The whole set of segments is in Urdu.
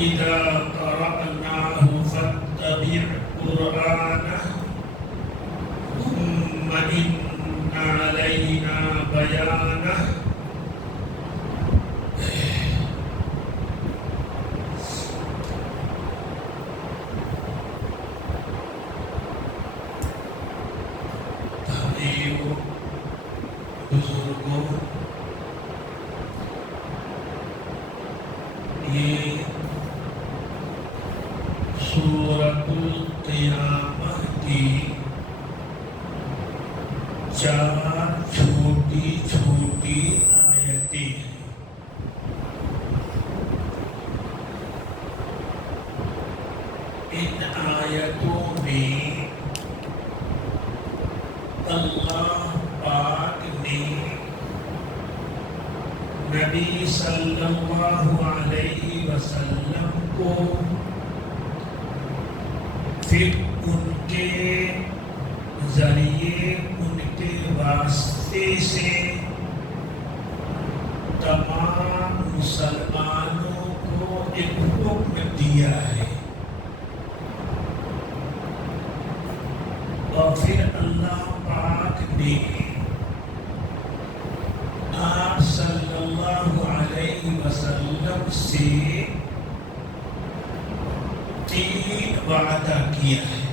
إذا قرأناه فاتبع قرآنه ثم إن علينا بيانه بزرگوں یہ سورۃ القیامہ کی 4 چھوٹی چھوٹی آیتیں ہیں۔ ان آیتوں میں اللہ پاک نے نبی صلی اللہ علیہ وسلم کو پھر ان کے ذریعے ان کے واسطے سے تمام مسلمانوں کو ایک حکم دیا ہے، اور پھر اللہ پاک نے آپ صلی اللہ علیہ وسلم سے 3 وعدہ کیا ہے۔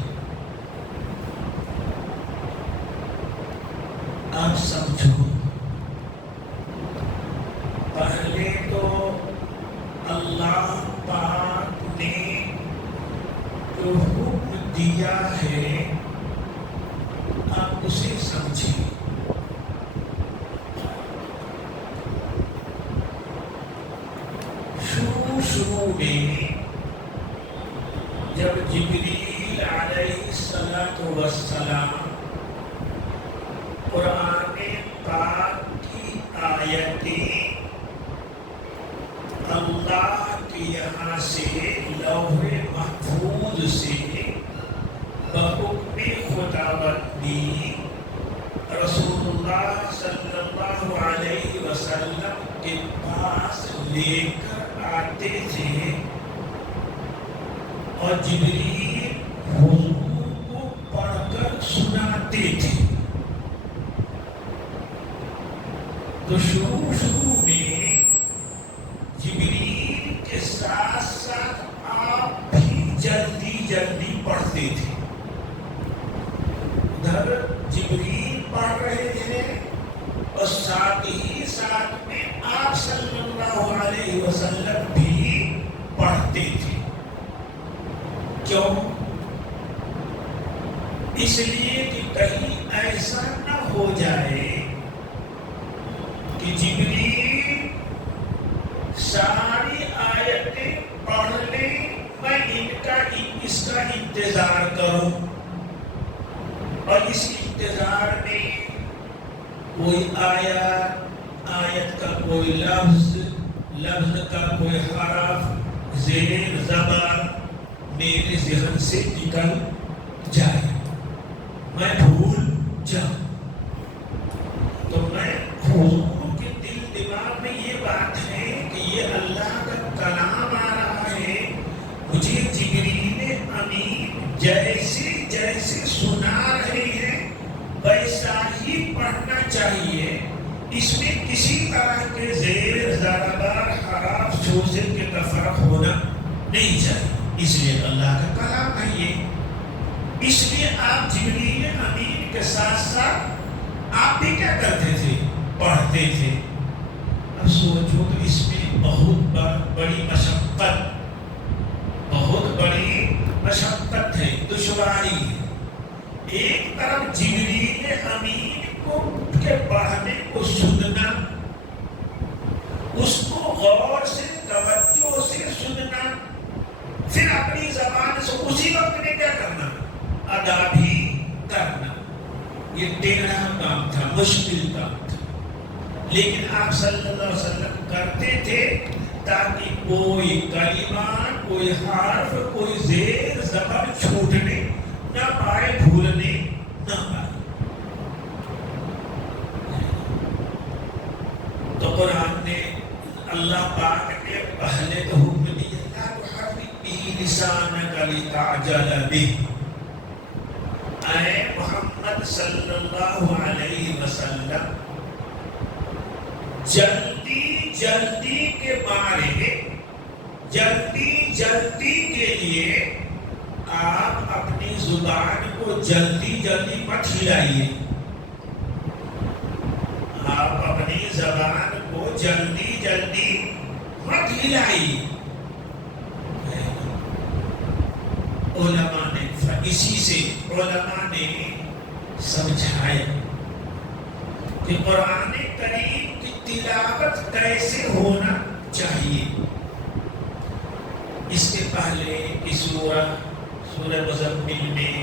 اب سمجھو، پہلے تو اللہ پاک نے جو حکم دیا ہے آپ اسے سمجھیں۔ شروع میں جب جبریل علیہ السلام قرآن پاک کی آیتیں اللہ کے یہاں سے لوح محفوظ سے بحکم خداوندی رسول اللہ صلی اللہ علیہ وسلم کے پاس لے کر آتے تھے، اور جبریل حضور کو پڑھ کر سناتے تھے۔ تو شروع میں جبریل کے ساتھ ساتھ آپ بھی جلدی پڑھتے تھے۔ ادھر جبریل پڑھ رہے ہیں اور ساتھ میں آپ صلی اللہ علیہ وسلم بھی پڑھتے تھے۔ کیوں؟ اس لیے کہ کہیں ایسا نہ ہو جائے کہ جبریل ساری آیتیں پڑھ لیں، میں اس کا انتظار کروں، اور اس انتظار میں کوئی آیت کا کوئی لفظ کا کوئی حرف زیر زبر میرے ذہن سے نکل جائے، میں بھول جاؤں، تو میں حضور کے دل دماغ میں یہ بات ہے کہ یہ اللہ کا کلام آ رہا ہے، مجھے جبریل امین جیسے سنا رہے ہیں ویسا ہی پڑھنا چاہیے، اس میں کسی طرح کے زیر زبر حرف شوزے کے فرق ہونا نہیں چاہیے، اس لیے اللہ کا کلام ہے یہ۔ اس لیے آپ جبریل امین کے ساتھ ساتھ آپ بھی کیا کرتے تھے؟ پڑھتے تھے۔ اب سوچو تو اس میں بہت بڑی مشقت ہے، دشواری ہے۔ ایک طرف جبریل امین کو کے پڑھنے کو سننا، اس کو غور سے توجہ سے سننا، پھر اپنی زبان سے اسی وقت میں کیا کرنا؟ ادا بھی کرنا۔ یہ ٹیڑھا کام تھا، مشکل کام تھا، لیکن آپ صلی اللہ علیہ وسلم کرتے تھے تاکہ کوئی کلمہ، کوئی حرف، کوئی زیر زبر چھوٹنے نہ پائے، بھولنے نہ پائے۔ تو قرآن نے، اللہ پاک نے پہلے تو حکم دیا لا لسانك لتعجل به. اے محمد صلی اللہ علیہ وسلم جلدی جلدی کے مارے، جلدی جلدی کے لیے آپ اپنی زبان کو جلدی جلدی مت ہلائیے. آپ اپنی زبان کو جلدی جلدی مت ہلائیے. علماء نے اسی سے علماء نے سمجھایا کہ قرآن کریم کی تلاوت کیسے ہونا چاہیے. اس کے پہلے کی سورہ مزمل میں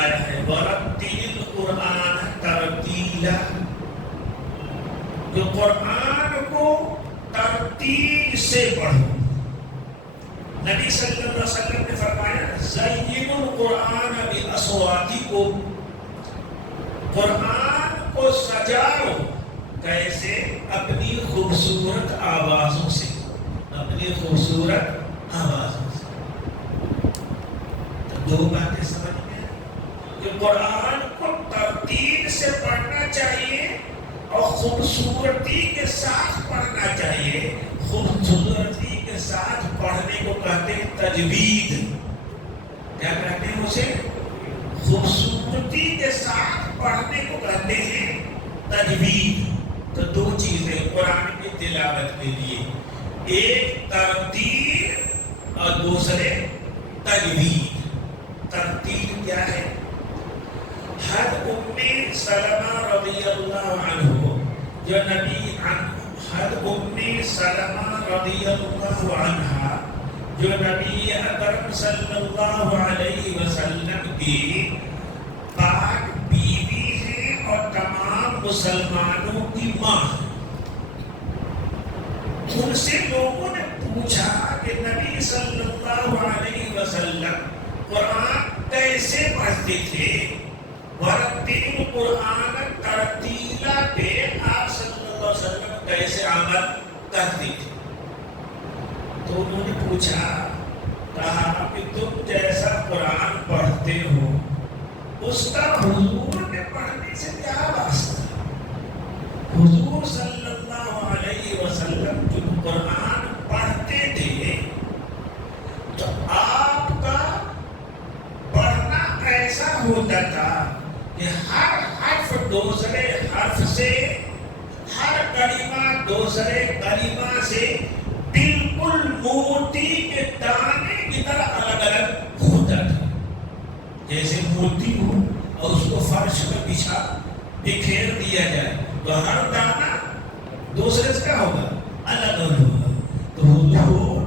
آیا ہے وَرَتِّلِ الْقُرْآنَ تَرْتِيلًا، جو قرآن کو ترتیل سے پڑھو. نبی صلی اللہ علیہ وسلم نے فرمایا زَيِّنُوا الْقُرْآنَ بِأَصْوَاتِكُمْ، قرآن کو سجاؤ. کیسے؟ اپنی خوبصورت آوازوں سے، اپنی خوبصورت آوازوں سے. تو دو باتیں سمجھ میں کہ قرآن کو ترتیل سے پڑھنا چاہیے اور خوبصورتی کے ساتھ پڑھنا چاہیے. خوبصورتی کے ساتھ پڑھنے کو کہتے ہیں تجوید. کیا کہتے ہیں اسے؟ خوبصورتی کے ساتھ پڑھنے کو کہتے ہیں تجوید. تو دو چیزیں قرآن کی تلاوت کے لیے، ایک ترتیل اور دوسرے تجوید. ترتیل کیا ہے؟ حضرت ام سلمہ رضی اللہ عنہ جو نبی حضرت ام سلمہ رضی اللہ عنہ جو نبی اکرم صلی اللہ علیہ وسلم کی پاک بیوی ہے اور تمام مسلمانوں کی ماں. ان سے لوگوں نے پوچھا کہ نبی صلی اللہ علیہ وسلم قرآن کیسے پڑھتے تھے؟ وَرَتِّلِ الْقُرْآنَ تَرْتِيلًا پہ آپ صلی اللہ علیہ وسلم کیسے عمل کرتے تھے؟ تو انہوں نے پوچھا، کہا کہ تم جیسا قرآن پڑھتے ہو اس کا حضور نے پڑھنے سے کیا واسطہ؟ حضور صلی اللہ علیہ وسلم جو قرآن پڑھتے تھے تو آپ کا پڑھنا ایسا ہوتا تھا کہ ہر حرف دوسرے حرف سے، ہر کلمہ دوسرے کلمہ سے بالکل موتی کے دانے کی طرح الگ الگ ہوتا تھا. جیسے موتی ہو اور اس کو فرش پر بچھا بکھیر دیا جائے تو ہر دانہ دوسرے سے کیا ہوگا؟ الگ الگ ہوگا. تو حضور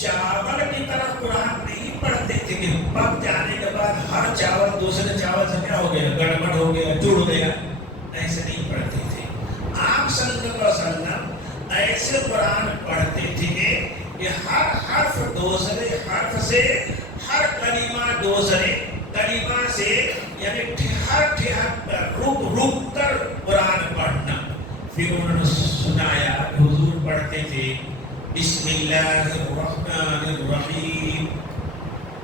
چاول کی طرح قرآن نہیں پڑھتے تھے کہ پک جانے کے بعد ہر چاول دوسرے چاول سے کیا ہو گیا؟ گڑبڑ ہو گیا، جڑ گیا. ایسے نہیں پڑھتے تھے. آپ صلی اللہ علیہ وسلم ایسے قرآن پڑھتے تھے کہ ہر حرف دوسرے حرف سے، ہر کلمہ دوسرے کلمہ سے، یعنی ٹھہر ٹھہر کر رک رک کر قرآن پڑھنا. پھر انہوں نے سنایا کہ حضور پڑھتے تھے بسم اللہ الرحمن الرحیم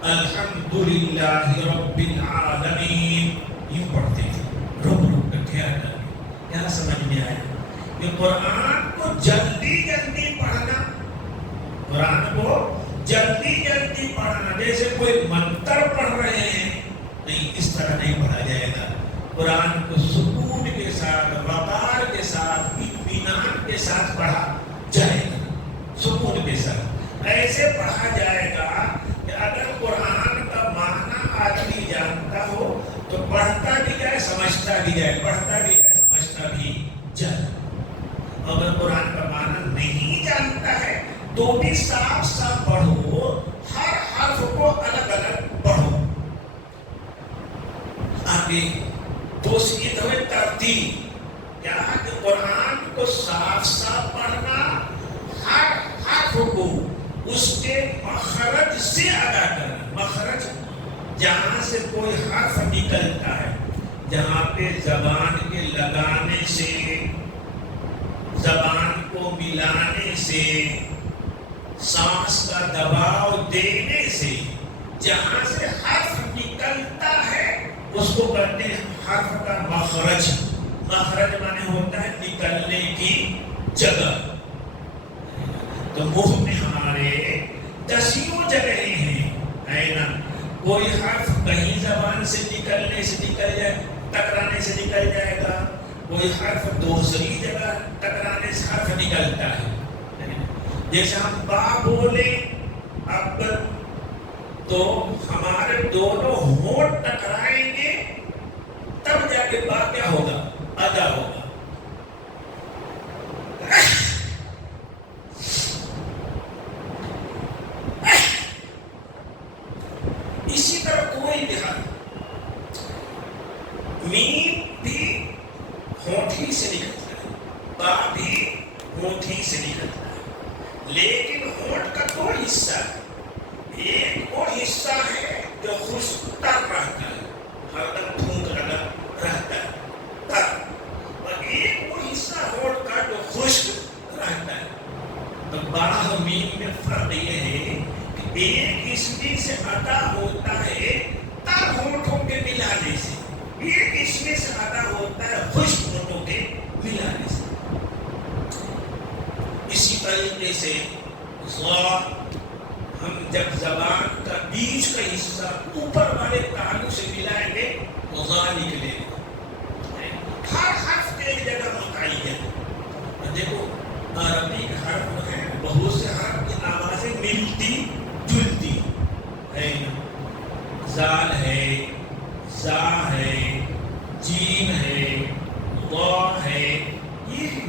الحمدللہ رب العالمین. یوں پڑھتے تھے رک رک کر ٹھہر کر. کیا سمجھ میں آیا کہ قرآن کو جلدی جلدی پڑھنا، قرآن کو جلدی جلدی پڑھنا جیسے کوئی منتر پڑھ رہے ہیں، نہیں، اس طرح نہیں پڑھا جائے گا. قرآن کو سکون کے ساتھ، وقار کے ساتھ، اطمینان کے ساتھ پڑھا جائے گا. سکون کے ساتھ ایسے پڑھا جائے گا کہ اگر قرآن کا معنی آدمی جانتا ہو تو پڑھتا بھی جائے، سمجھتا بھی جائے، پڑھتا بھی جائے، سمجھتا بھی جائے. اگر قرآن کا معنی نہیں جانتا ہے تو بھی صاف صاف پڑھو، ہر حرف کو الگ الگ پڑھو. آگے توسیع ہوئے ترتیب، کیا کہ قرآن کو صاف صاف پڑھنا، ہر حرف کو اس کے مخرج سے ادا کرنا. مخرج جہاں سے کوئی حرف نکلتا ہے، جہاں پہ زبان کے لگانے سے، زبان کو ملانے سے سانس کا دباؤ دینے سے جہاں سے حرف نکلتا ہے اس کو کہتے ہیں حرف کا مخرج. مخرج مانے ہوتا ہے نکلنے کی جگہ. تو منہ میں ہمارے 10 جگہیں ہیں، ہے نا. کوئی حرف کہیں زبان سے نکلنے سے نکل جائے، ٹکرانے سے نکل جائے گا. کوئی حرف دوسری جگہ ٹکرانے سے حرف نکلتا ہے. جیسے ہم با بولے اب تو ہمارے دونوں ہونٹ ٹکرائیں گے تب جا کے با کیا ہوگا؟ ادا ہوگا. اسی طرح کوئی بھی حرف، میم بھی ہونٹ ہی سے نکلتا ہے، با بھی ہونٹ ہی سے نکلتا ہے. لیکن ہونٹ کا دو حصہ ہے. ایک وہ حصہ ہے جو خشک تر رہتا ہے، ہر دم تھوک لگا رہتا ہے تر، اور ایک وہ حصہ ہونٹ کا جو خشک رہتا ہے. تو با اور میم میں فرق یہ ہے کہ ایک اسمی سے ادا ہوتا ہے تر ہونٹوں کے ملانے سے، ایک اسمی سے ادا ہوتا ہے خشک ہونٹوں کے ملانے سے. اسی طریقے سے ہم جب زبان کا بیچ کا حصہ اوپر والے تعلق سے ملائیں گے تو ظا نکلے گا. ہر حرف کی ایک جگہ متعین. دیکھو عربی کے حرف ہیں، بہت سے حرف کی آوازیں ملتی جلتی ہے. زال ہے، زا ہے، جیم ہے، وا ہے. یہ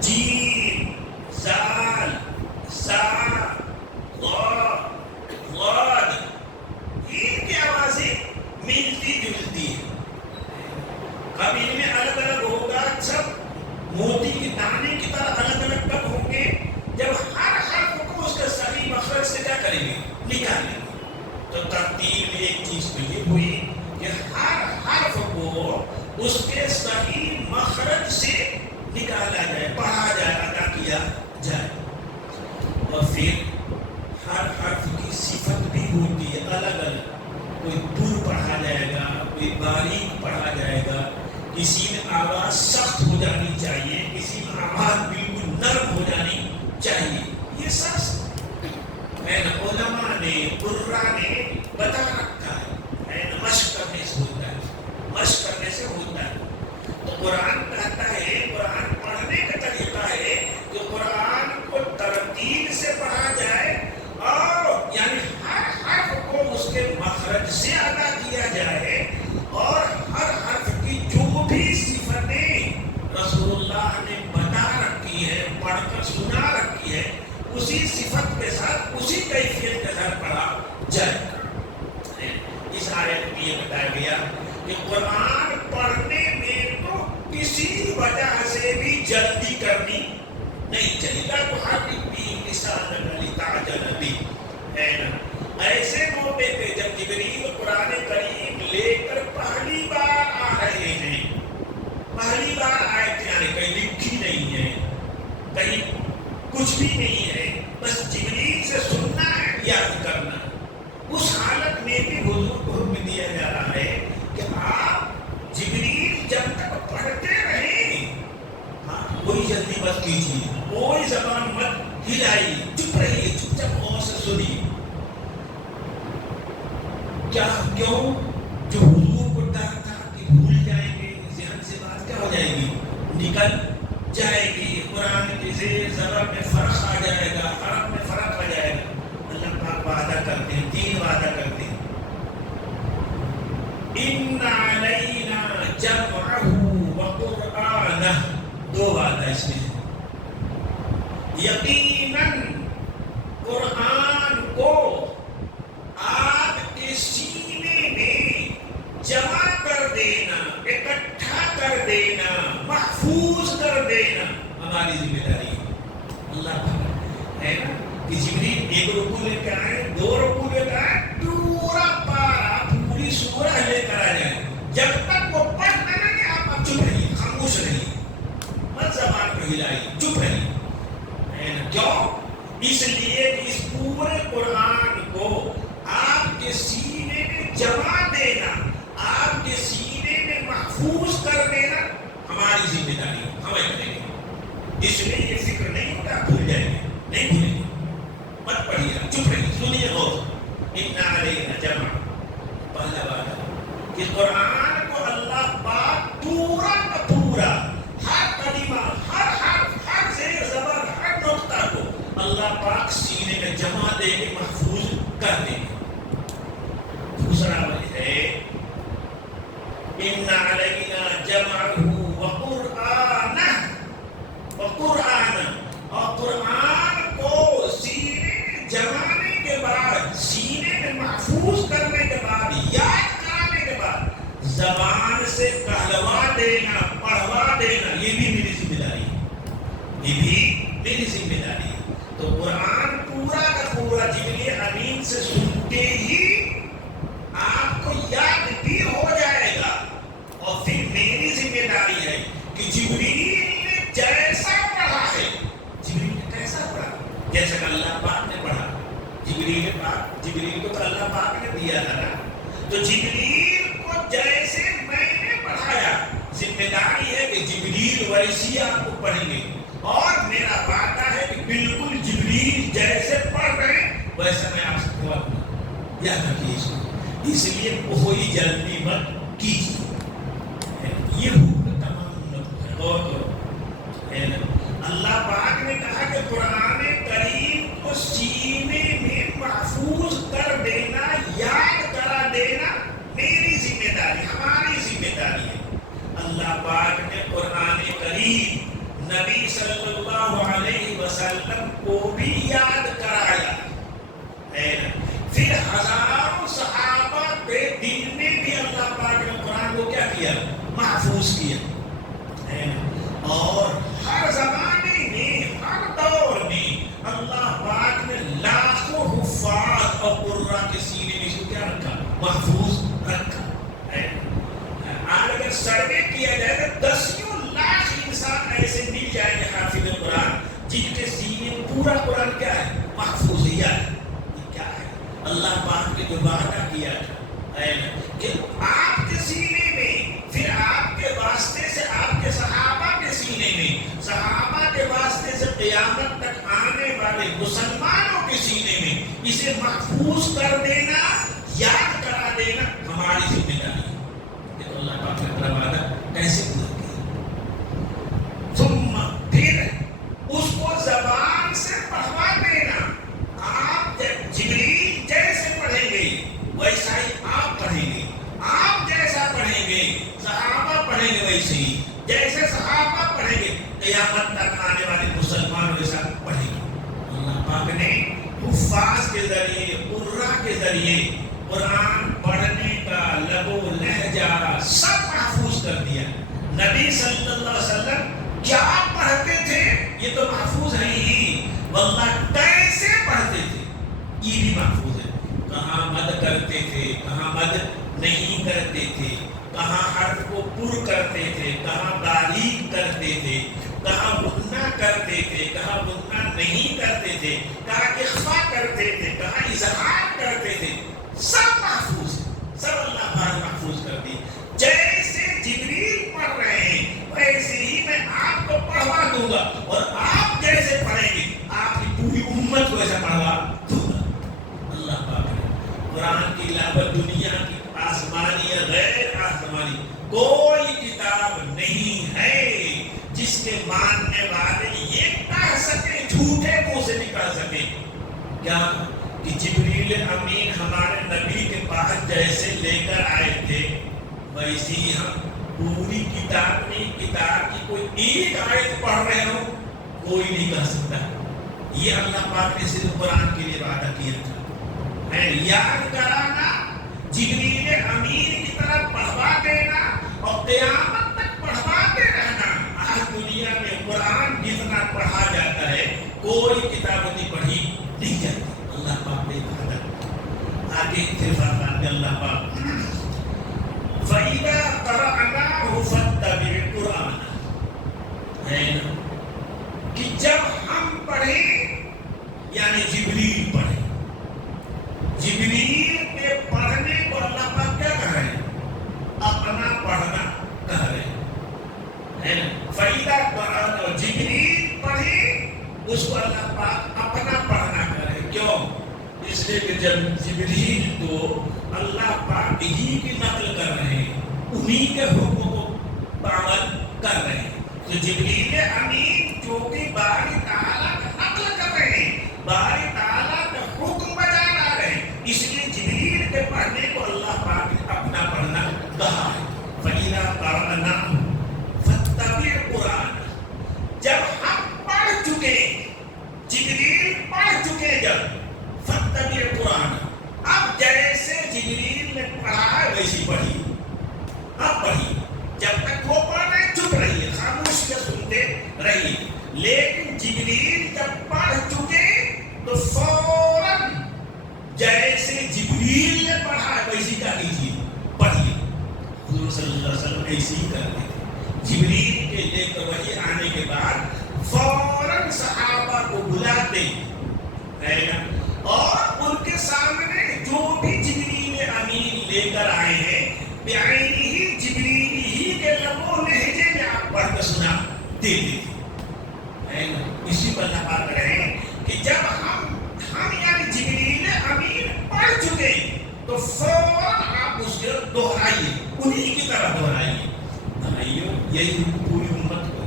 جیم، زال، زا، غاد، ان کی آوازیں ملتی جلتی ہیں. اب ان میں الگ الگ ہوگا، سب موتی کے دانے کی طرح الگ الگ کب ہوں گے؟ جب ہر حرف کو اس کا صحیح مخرج سے کیا کریں گے؟ نکالیں گے. تو ترتیب میں ایک چیز تو یہ ہوئی کہ ہر حرف کو اس کے صحیح مخرج سے نکالا جائے، پڑھا جائے، ادا کیا جائے. اور پھر ہر حرف کی صفت بھی ہوتی ہے الگ الگ. کوئی دور پڑھا جائے گا، کوئی باریک پڑھا جائے گا. کسی میں آواز سخت ہو جانی چاہیے، کسی میں آواز بالکل نرم ہو جانی چاہیے. یہ سب علماء نے، قراء نے بتا رکھا ہے. مشق کرنے سے ہوتا ہے، مشق کرنے سے ہوتا ہے. تو قرآن کہتا ہے، قرآن پڑھنے کا طریقہ ہے کہ قرآن کو ترتیب سے پڑھا جائے اور یعنی ہر حرف کو اس کے مخرج سے ادا کیا جائے، اور ہر حرف کی جو بھی صفتیں رسول اللہ نے بتا رکھی ہے، پڑھ کر سنا رکھی ہے، اسی صفت کے ساتھ، اسی کیفیت کے ساتھ پڑھا جائے. اس آیت میں یہ بتایا گیا کہ قرآن پڑھنے میں تو کسی وجہ سے بھی جلدی کرنی نہیں چاہیے. ایسے موقع پہ جب جبریل قرآن کریم لے کر پہلی بار آ رہے ہیں، پہلی بار آئے تھے، یعنی کہیں لکھی نہیں ہے، کہیں کچھ بھی نہیں ہے، بس جبریل سے سننا ہے، یاد کرنا. اس حالت میں بھی حضور کو حکم دیا جا رہا ہے کہ آپ جبریل جب تک پڑھتے رہیں، کوئی جلدی مت کیجیے، کوئی زبان مت ہلائیے، چپ رہیے، چپ چاپ غور سے سنیے. کیوں؟ جو حضور کو ڈر تھا کہ بھول جائیں گے، ذہن سے بات کیا ہو جائے گی؟ نکل جائے گی. قرآن کے زیر زبر میں فرق آ جائے گا، حرف میں فرق آ جائے گا. اللہ پاک وعدہ کرتے ہیں، 3 وعدہ کرتے ہیں. ان علینا جمعہ وقرآنہ، 2 وعدہ اس میں ہے. یقیناً قرآن کو آپ کے سینے میں جمع کر دینا، اکٹھا کر دینا، محفوظ کر دینا ہماری ذمہ داری ہے. اللہ ہے نا کہ جبریل 1 رکوع لے کے آئے، 2 رکوع لے کے آئے، پورا پارا پوری سورہ لے کر آ جائیں. جب تک وہ پڑھ نہ لیں آپ چپ رہیے، خاموش رہیے، مت زبان کو ہلائیے، چپ رہیے. کیوں؟ اس لیے اس پورے قرآن کو آپ کے سینے میں جما دینا، آپ کے سینے میں محفوظ کر دینا ہماری ذمہ داری ہے، ہمیں کریں گے۔ اس لیے یہ فکر نہیں ہوتا بھول جائیں گے، نہیں بھولیں گے، مت پڑھیے، چپ رہیے، سنیے غور۔ اِنَّا عَلَيْنَا جَمْعَهُ، پہلا وعدہ کہ قرآن کو اللہ پاک پورا کا پورا، ہر کلمہ، ہر حرف، ہر زیر زبر، ہر نقطہ کو اللہ پاک سینے میں جمع دے کے محفوظ کر دیں گے۔ دوسرا وجہ ہے اِنَّ عَلَيْنَا جَمْعَهُ وَقُرْآنَهُ، اور قرآن کو سینے میں جمانے کے بعد، سینے میں محفوظ کرنے کے بعد، یاد کرانے کے بعد زبان سے کہلوا دینا، پڑھوا دینا، یہ بھی میری ذمہ داری ہے، یہ بھی میری ذمہ داری ہے۔ تو قرآن پورا کا پورا جبریل امین سے سنتے ہی آپ کو یاد بھی ہو جائے گا، اور پھر میری ذمہ داری ہے کہ جبریل نے جیسا پڑھا ہے، جبریل نے کیسا پڑھا، جیسا کہ اللہ پاک نے پڑھا۔ جبریل کو تو اللہ پاک نے دیا تھا نا، تو جبریل کو جیسے میں نے پڑھایا، ذمہ داری ہے کہ جبریل ویسی آپ کو پڑھیں گے، اور میرا وعدہ ہے کہ بالکل جبریل جیسے پڑھ رہے ہیں ویسا میں آپ سے پڑھوں گا۔ یاد رکھیے اس کو، اس لیے کوئی جلدی مت کیجیے، یہ حکم تمام ہے، غور کرو۔ اللہ پاک نے کہا کہ قرآن کریم کو سینے میں محفوظ کر دینا، یاد کرا دینا میری ذمہ داری، ہماری ذمہ داری ہے۔ اللہ پاک نے قرآن کریم نبی صلی اللہ علیہ وسلم کو بھی یاد کرایا، پھر ہزاروں صحابہ کے دل میں بھی اللہ پاک نے قرآن کو کیا کیا، محفوظ کیا، اور ہر زمانے میں، ہر دور میں اللہ پاک نے لاکھوں حفاظ اور قرآن کے سینے میں اس کو کیا رکھا، محفوظ رکھا۔ آج اگر سروے کیا جائے تو 10 لاکھ انسان ایسے مل جائیں گے حافظ قرآن جن کے سینے میں پورا قرآن کیا ہے، محفوظ ہے۔ یہ کیا ہے، اللہ پاک نے جو وعدہ کیا تھا کہ آپ کے سینے میں، پھر آپ کے واسطے سے آپ کے صحابہ کے سینے میں، صحابہ کے واسطے سے قیامت تک آنے والے مسلمانوں کے سینے میں اسے محفوظ کر دینا، یاد کرا دینا ہماری ذمہ داری ہے۔ یہ تو اللہ پاک نے اپنا وعدہ کیسے پورا کیا، ثم پھر اس کو زبان سے پڑھوا دینا۔ آپ جبریل جیسے پڑھیں گے ویسا ہی آپ پڑھیں گے، آپ جیسا پڑھیں گے صحابہ پڑھیں گے ویسے ہی، جیسے صحابہ پڑھیں گے قیامت تک آنے والے مسلمانوں کے ساتھ پڑھیں گے۔ اللہ پاک نے حفاظ کے ذریعے، قراء کے ذریعے قرآن پڑھنے کا لب و لہجہ سب محفوظ کر دیا۔ نبی صلی اللہ علیہ وسلم کیا پڑھتے تھے یہ تو محفوظ ہے ہی، واللہ کیسے پڑھتے تھے یہ بھی محفوظ ہے۔ کہاں مد کرتے تھے، کہاں مد نہیں کرتے تھے، کہاں حرف کو پر کرتے تھے، کہاں باریک کرتے تھے، کہاں غنہ کرتے تھے، کہاں غنہ نہیں کرتے تھے، کہاں اخفا کرتے تھے، کہاں اظہار کرتے تھے، سب محفوظ ہے، سب اللہ پاک محفوظ کر دی۔ جیسے جبریل پڑھ رہے ہیں ویسے ہی میں آپ کو پڑھوا دوں گا، اور آپ جیسے پڑھیں گے آپ کی پوری امت کو ایسا پڑھوا دوں گا۔ اللہ پاک نے قرآن کے علاوہ دنیا کی آسمانی یا غیر آسمانی کوئی کتاب نہیں ہے جس کے ماننے والے یہ کہہ سکے، جھوٹے منہ سے نکال سکے کیا کہ جبریل امین ہمارے نبی کے پاس جیسے لے کر آئے تھے ویسی ہی ہم پوری کتاب میں، کتاب کی کوئی ایک آیت پڑھ رہے ہو، کوئی نہیں کہہ سکتا۔ یہ اللہ پاک نے صرف قرآن کے لیے وعدہ کیا تھا، یاد کرانا، جبریل امین کی طرح پڑھوا دینا اور قیامت تک پڑھواتے رہنا۔ آج دنیا میں قرآن جتنا پڑھا جاتا ہے کوئی کتاب اتنی پڑھی نہیں جاتی۔ اللہ پاک نے وعدہ آگے پھر فرماتے ہیں اللہ پاک فَإِذَا قَرَأْنَاهُ فَاتَّبِعْ قُرْآنَهُ، ہے نا کہ جب ہم پڑھیں یا اللہ پاک اپنا پڑھنا کرے. کیوں؟ اس لیے کہ جب جبریل تو اللہ پاک ہی کی نقل کر رہے ہیں, انہی کے حکم کو عمل کر رہے ہیں. تو جبریل امین جو کہ باری تعالیٰ کا نقل کر رہے ہیں, باری تعالیٰ کا حکم بجا لا رہے ہیں, اس لیے جبریل کے پڑھنے کو اللہ پاک نے اپنا پڑھنا کہا ہے. فَإِذَا قَرَأْنَاهُ فَاتَّبِعْ قُرْآنَهُ. جب ہم پڑھ چکے, جبریل پڑھ چکے, جب فَاتَّبِعْ قُرْآنَهُ, اب جیسے جبریل نے پڑھا ہے ویسی پڑھی. اب پڑھی, جب تک وہ پڑھ رہے چپ رہیے, خاموش کے سنتے رہیے. لیکن جبریل جب پڑھ چکے تو فوراً جیسے جبریل نے پڑھا ہے ویسی کیا کیجیے, پڑھیے. حضور صلی اللہ علیہ وسلم ایسے ہی کرتے تھے. جبریل کے لے کر وحی آنے کے بعد فوراً صحابہ کو بلاتے ہیں اور ان کے سامنے جو بھی جبریل امین لے کر آئے ہیں بعینہ ہی جبریل ہی کے لب و لہجے میں آپ پڑھ کر سنا دیتے تھے. اسی پر اللہ پاک رہے ہیں کہ جب ہم یعنی جبریل امین پڑھ چکے تو فوراً آپ اس کے دہرائیے, انہی کی طرح دہرائیے. بھائیو, یہی پوری امت کو,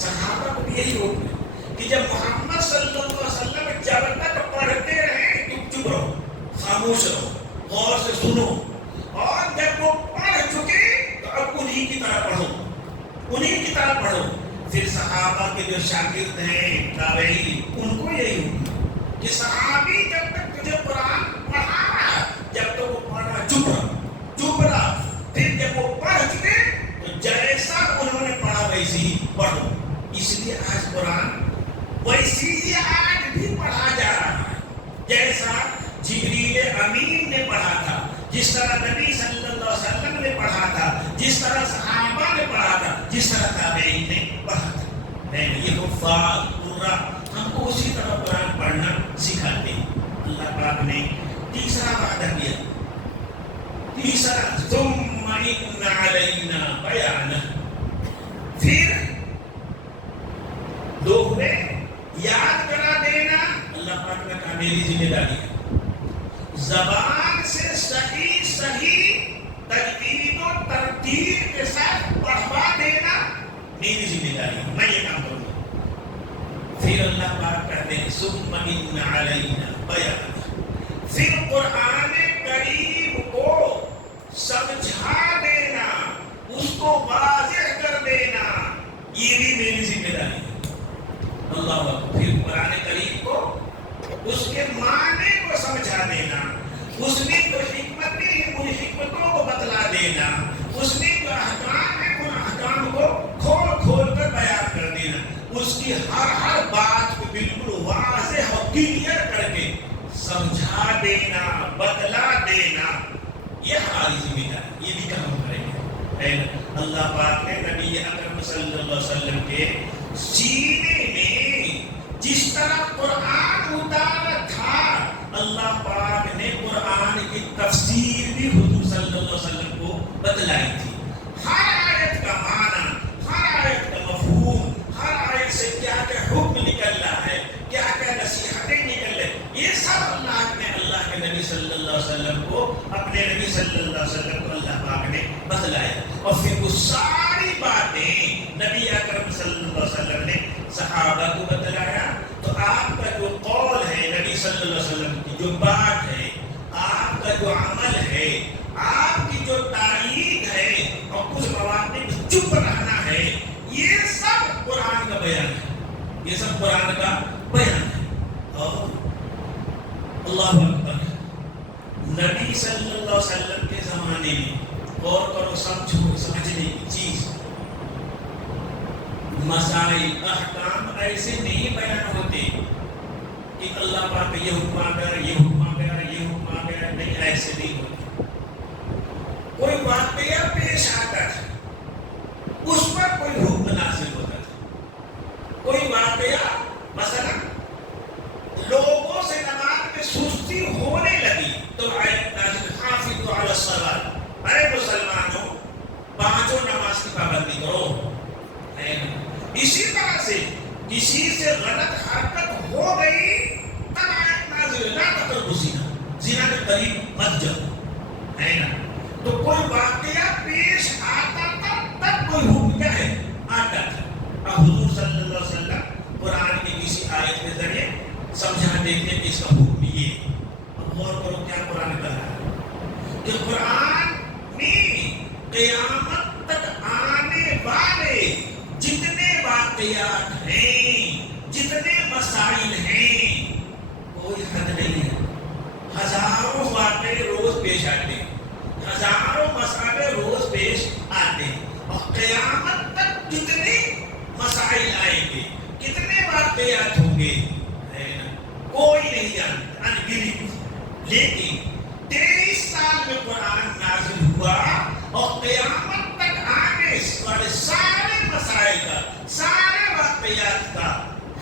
صحابہ کو بھی یہی حکم ہے کہ جب محمد صلی اللہ علیہ وسلم جب تک پڑھتے رہے تم چپ رہو, خاموش رہو, غور سے سنو, اور جب وہ پڑھ چکے تو اب انہی کی طرح پڑھو, انہی کی طرح پڑھو. پھر صحابہ کے جو شاگرد ہیں تابعین, ان کو یہی حکم کہ صحابی جب تک تجھے قرآن پڑھا رہا, جب تک وہ پڑھنا چپ رہا, چپ رہا. پھر جب وہ پڑھ چکے تو جیسا انہوں نے پڑھا ویسے ہی پڑھو. اس لیے آج قرآن ویسی ہی آج بھی پڑھا جا رہا ہے جیسا جبریل امین نے پڑھا تھا, جس طرح نبی صلی اللہ علیہ وسلم نے پڑھا تھا, جس طرح صحابہ نے پڑھا تھا, جس طرح تابعین نے پڑھا تھا. یہ حفاظ قرآ ہم کو اسی طرح قرآن پڑھنا سکھاتے ہیں. اللہ پاک نے تیسرا وعدہ کیا, تیسرا ثم ان علینا بیانہ. پھر دو ہوئے, یاد کرا دینا. اللہ پاک نے کہا میری ذمہ داری ہے, زبان سے صحیح صحیح تجوید و ترتیب کے ساتھ پڑھوا دینا میری ذمہ داری ہے, میں یہ کام کروں گا. پھر اللہ پاک کہتے ہیں ثم ان علینا بیانہ. پھر قرآن کریم کو سمجھا دینا, اس کو واضح کر دینا, یہ بھی میری ذمہ داری ہے. اللہ اکبر. پھر قرآن کریم کو اس کے معنی کو سمجھا دینا, اس میں جو حکمتیں ہیں ان حکمتوں کو بتلا دینا, اس میں جو احکام ہیں ان احکام کو کھول کھول کر بیان کر دینا, اس کی ہر بات کو بالکل واضح اور کلیئر کر کے سمجھا دینا, بتلا دینا. یہ ہماری ذمہ داری, یہ بھی کام کریں گے. اللہ پاک نے نبی اکرم صلی اللہ علیہ وسلم کے سینے میں جس طرح قرآن اتارا تھا, اللہ پاک نے قرآن کی تفسیر بھی حضور صلی اللہ علیہ وسلم کو بتلائی تھی. ہر آیت کا معنی, ہر آیت کا مفہوم, ہر آیت سے کیا کیا حکم نکل رہا ہے, کیا کیا نصیحتیں نکل رہی, یہ سب اللہ کے نبی صلی اللہ علیہ وسلم کو, اپنے نبی صلی اللہ علیہ وسلم کو اللہ پاک نے بتلایا. اور پھر وہ ساری باتیں نبی اکرم صلی اللہ علیہ وسلم نے صحابہ کو بتلایا. تو آپ کا جو قول ہے نبی صلی اللہ علیہ وسلم کی جو بات ہے, آپ کا جو عمل ہے, آپ کی جو تائید ہے, اور کچھ مواقع میں چپ رہنا ہے, یہ سب قرآن کا بیان ہے, یہ سب قرآن کا بیان ہے. اور اللہ اکبر, نبی صلی اللہ علیہ وسلم کے زمانے میں غور کرو, سمجھو, سمجھنے کی چیز, مسائل احکام ایسے نہیں بیان ہوتے کہ اللہ پاک یہ حکم آ گیا, یہ حکم آ گیا, یہ حکم آ گیا, نہیں, ایسے نہیں ہوتے. کوئی واقعہ پیش آتا تھا, اس پر کوئی حکم نازل ہوتا تھا. کوئی واقعہ مثلا لوگوں سے نماز میں سستی دیکھتے کہ اس کا حکم یہ ہے۔ اب غور کرو کیا قرآن کہہ رہا ہے کہ قرآن میں قیامت تک آنے والے جتنے واقعات ہیں، جتنے مسائل ہیں، کوئی حد نہیں ہے۔ ہزاروں واقعے روز پیش آتے ہیں، ہزاروں مسائل روز پیش آتے ہیں، اور قیامت تک کتنے مسائل آئیں گے، کتنے واقعات ہوں گے، کوئی نہیں جانتا، انگنت۔ لیکن 23 سال میں قرآن نازل ہوا اور قیامت تک آنے والے سارے مسائل کا، سارے واقعات کا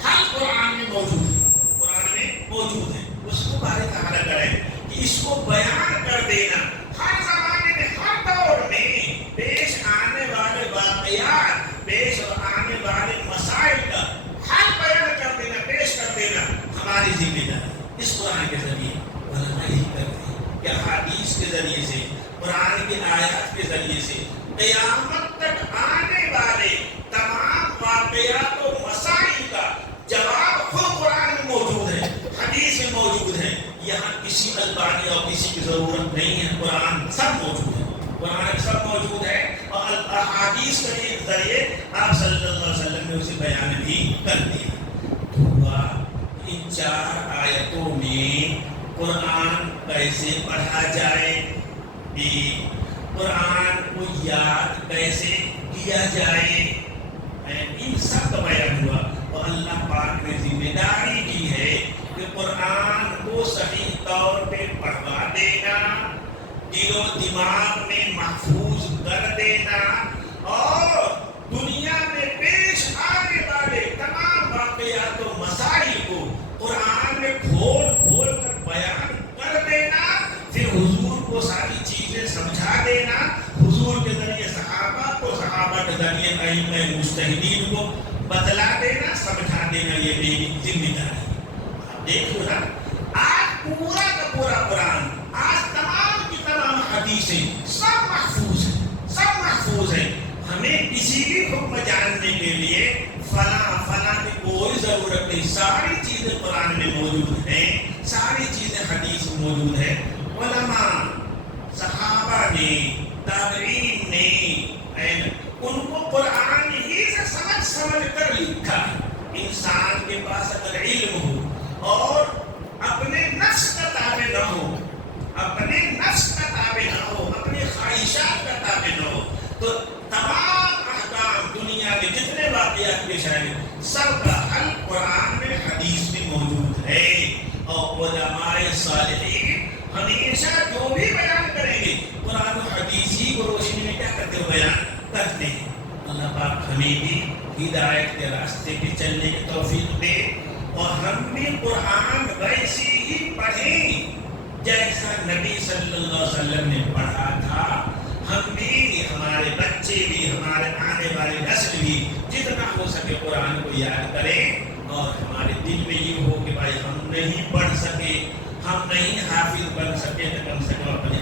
حل قرآن میں موجود ہے، قرآن میں موجود ہے۔ اس کو بارے تعالیٰ کرے کہ اس کو بیان کر دینا، ہر زمانے میں، ہر دور میں پیش آنے والے واقعات، پیش آنے والے مسائل کا حل بیان کر دینا، پیش کر دینا ہماری ذمہ داری۔ اس قرآن کے ذریعے علماء یہی کرتے ہیں کہ حدیث کے ذریعے سے، قرآن کی آیات کے ذریعے سے قیامت تک آنے والے تمام واقعات و مسائل کا جواب خود قرآن میں موجود ہے، حدیث میں موجود ہے۔ یہاں کسی البانی اور کسی کی ضرورت نہیں ہے، قرآن سب موجود ہے، قرآن سب موجود ہے، اور احادیث کے ذریعے آپ صلی اللہ علیہ وسلم نے اسے بیان بھی کر دیا۔ تو ہوا ان 4 آیتوں میں قرآن کیسے پڑھا جائے، قرآن کو یاد کیسے کیا جائے، ان سب کا بیان ہوا۔ اور اللہ پاک نے ذمہ داری دی ہے کہ قرآن کو صحیح طور پہ پڑھوا دینا، دل و دماغ میں محفوظ کر دینا، اور دنیا میں پیش آنے والے تمام واقعات و مسائل کو قرآن میں کھول کھول کر بیان کر دینا، پھر حضور کو ساری چیزیں سمجھا دینا، حضور کے ذریعے صحابہ کو، صحابہ کے ذریعے ائمہ مجتہدین کو بتلا دینا، سمجھا دینا، یہ میری ذمہ داری ہے۔ اب دیکھو نا، آج پورا کا پورا قرآن، آج تمام کی تمام حدیثیں سب محفوظ ہیں، سب محفوظ ہیں۔ ہمیں کسی بھی حکم جاننے کے لیے فلاں فلاں کی کوئی ضرورت نہیں، ساری چیزیں قرآن میں موجود ہیں، ساری چیزیں حدیث میں موجود ہیں۔ علماء، صحابہ نے، تابعین نے، ان کو قرآن ہی سے سمجھ کر لکھا۔ انسان کے پاس اگر علم ہو اور اپنے نفس کا تابع نہ ہو، اپنے نفس کا تابع نہ ہو، اپنے خواہشات کا تابع نہ ہو، تو تمام احکام دنیا میں جتنے واقعات پیش آئے سب کا حل قرآن میں، حدیث میں موجود ہے۔ اور علماء صالحین ہمیشہ جو بھی بیان کریں گے قرآن و حدیث ہی کو روشنی میں کیا کرتے ہو، بیان کرتے ہیں۔ اللہ پاک ہمیں بھی ہدایت کے راستے پہ چلنے کی توفیق دے، اور ہم بھی قرآن ویسی ہی پڑھیں جیسا نبی صلی اللہ علیہ وسلم نے پڑھا تھا۔ ہم بھی، ہمارے بچے بھی، ہمارے آنے والی نسل بھی جتنا ہو سکے قرآن کو یاد کریں، اور ہمارے دل میں یہ ہو کہ بھائی ہم نہیں پڑھ سکے، ہم نہیں حافظ بن سکے، تو کم سے کم اپنے